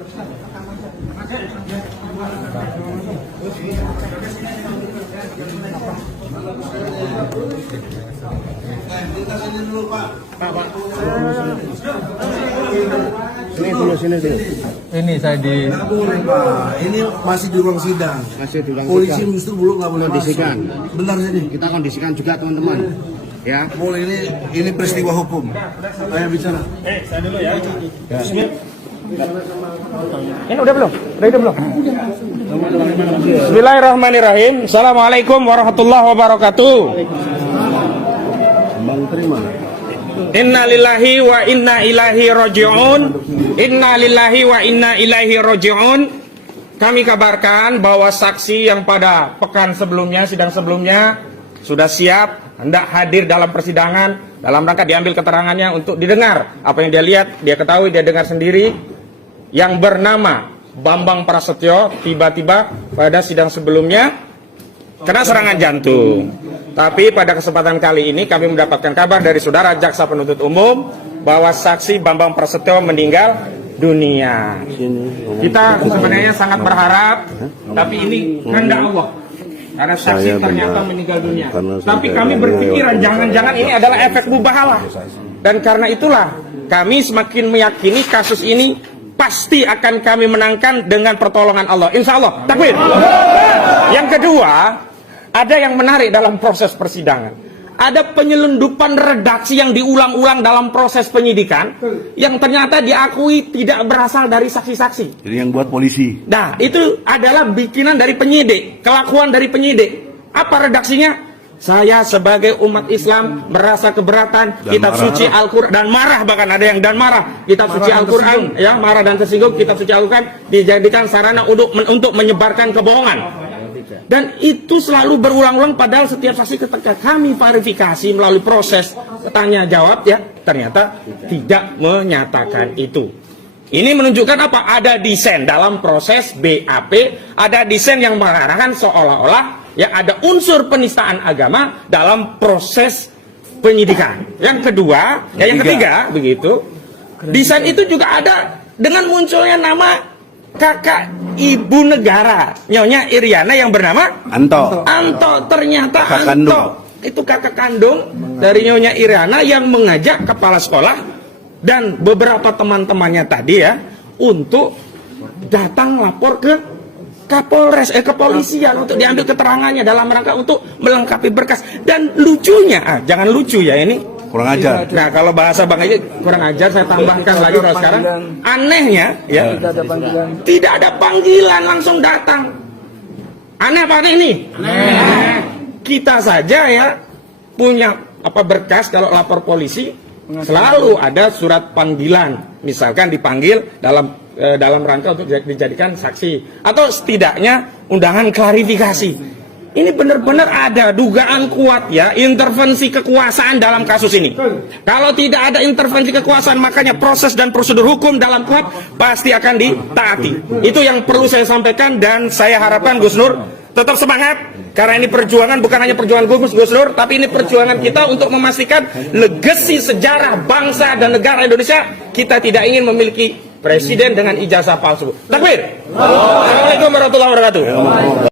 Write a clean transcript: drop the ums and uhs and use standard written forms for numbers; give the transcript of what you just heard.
Sini dulu. Ini saya di. Nggak boleh, Pak. Ini masih di ruang sidang. Masih di ruang Polisi sidang. justru belum nggak boleh Kondisikan. masuk. Bentar sini. Kita kondisikan juga teman-teman. Ya. Boleh, ini peristiwa hukum. Saya bicara. Saya dulu ya. Ini udah belum? Udah itu belum? Bismillahirrahmanirrahim. Assalamualaikum warahmatullahi wabarakatuh. Bang terima. Inna lillahi wa inna ilaihi raji'un. Inna lillahi wa inna ilaihi raji'un. Kami kabarkan bahwa saksi yang pada pekan sebelumnya, sidang sebelumnya sudah siap, hendak hadir dalam persidangan dalam rangka diambil keterangannya untuk didengar apa yang dia lihat, dia ketahui, dia dengar sendiri. Yang bernama Bambang Prasetyo tiba-tiba pada sidang sebelumnya kena serangan jantung. Tapi pada kesempatan kali ini kami mendapatkan kabar dari saudara jaksa penuntut umum bahwa saksi Bambang Prasetyo meninggal dunia. Kita sebenarnya sangat berharap, tapi ini kehendak Allah. Karena saksi ternyata meninggal dunia. Tapi kami berpikiran jangan-jangan ini adalah efek mubahalah. Dan karena itulah kami semakin meyakini kasus ini pasti akan kami menangkan dengan pertolongan Allah. Insya Allah. Takbir. Yang kedua, ada yang menarik dalam proses persidangan. Ada penyelundupan redaksi yang diulang-ulang dalam proses penyidikan yang ternyata diakui tidak berasal dari saksi-saksi. Jadi yang buat polisi. Nah, itu adalah bikinan dari penyidik, kelakuan dari penyidik. Apa redaksinya? Saya sebagai umat Islam merasa keberatan kitab suci Al-Quran dan marah, bahkan ada yang dan marah kitab suci Al-Quran, ya, marah dan tersinggung kitab suci Al-Quran dijadikan sarana untuk menyebarkan kebohongan. Dan itu selalu berulang-ulang, padahal setiap saksi ketika kami verifikasi melalui proses tanya jawab, ya, ternyata tidak menyatakan itu. Ini menunjukkan apa? Ada desain dalam proses BAP, ada desain yang mengarahkan seolah-olah ya ada unsur penistaan agama dalam proses penyidikan. Yang kedua, yang ketiga begitu. Desain itu juga ada dengan munculnya nama kakak ibu negara, Nyonya Iriana yang bernama Anto. Anto. Ternyata Kakak Anto kandung. itu kakak kandung dari Nyonya Iriana yang mengajak kepala sekolah dan beberapa teman-temannya tadi ya untuk datang lapor ke Kapolres, kepolisian untuk diambil keterangannya dalam rangka untuk melengkapi berkas. Dan lucunya, jangan lucu ya ini, Kurang ajar. nah kalau bahasa Bang aja kurang ajar, saya tambahkan lagi kalau sekarang. Anehnya ya, tidak ada panggilan, langsung datang. Aneh apa aneh ini? Aneh. Kita saja ya punya apa berkas kalau lapor polisi selalu ada surat panggilan, misalkan dipanggil dalam rangka untuk dijadikan saksi atau setidaknya undangan klarifikasi. Ini benar-benar ada dugaan kuat ya intervensi kekuasaan dalam kasus ini. Kalau tidak ada intervensi kekuasaan, makanya proses dan prosedur hukum dalam kuhap pasti akan ditaati. Itu yang perlu saya sampaikan, dan saya harapkan Gus Nur tetap semangat, karena ini perjuangan bukan hanya perjuangan Gus Nur, tapi ini perjuangan kita untuk memastikan legasi sejarah bangsa dan negara Indonesia. Kita tidak ingin memiliki presiden dengan ijazah palsu. Takbir. Assalamualaikum warahmatullahi wabarakatuh.